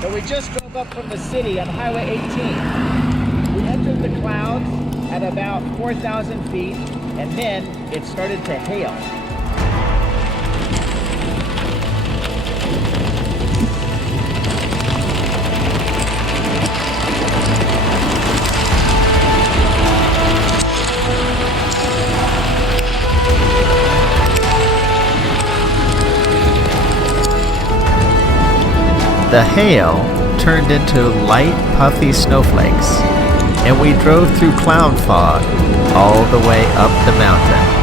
So we just drove up from the city on Highway 18. We entered the clouds at about 4,000 feet, and then it started to hail. The hail turned into light, puffy snowflakes, and we drove through cloud fog all the way up the mountain.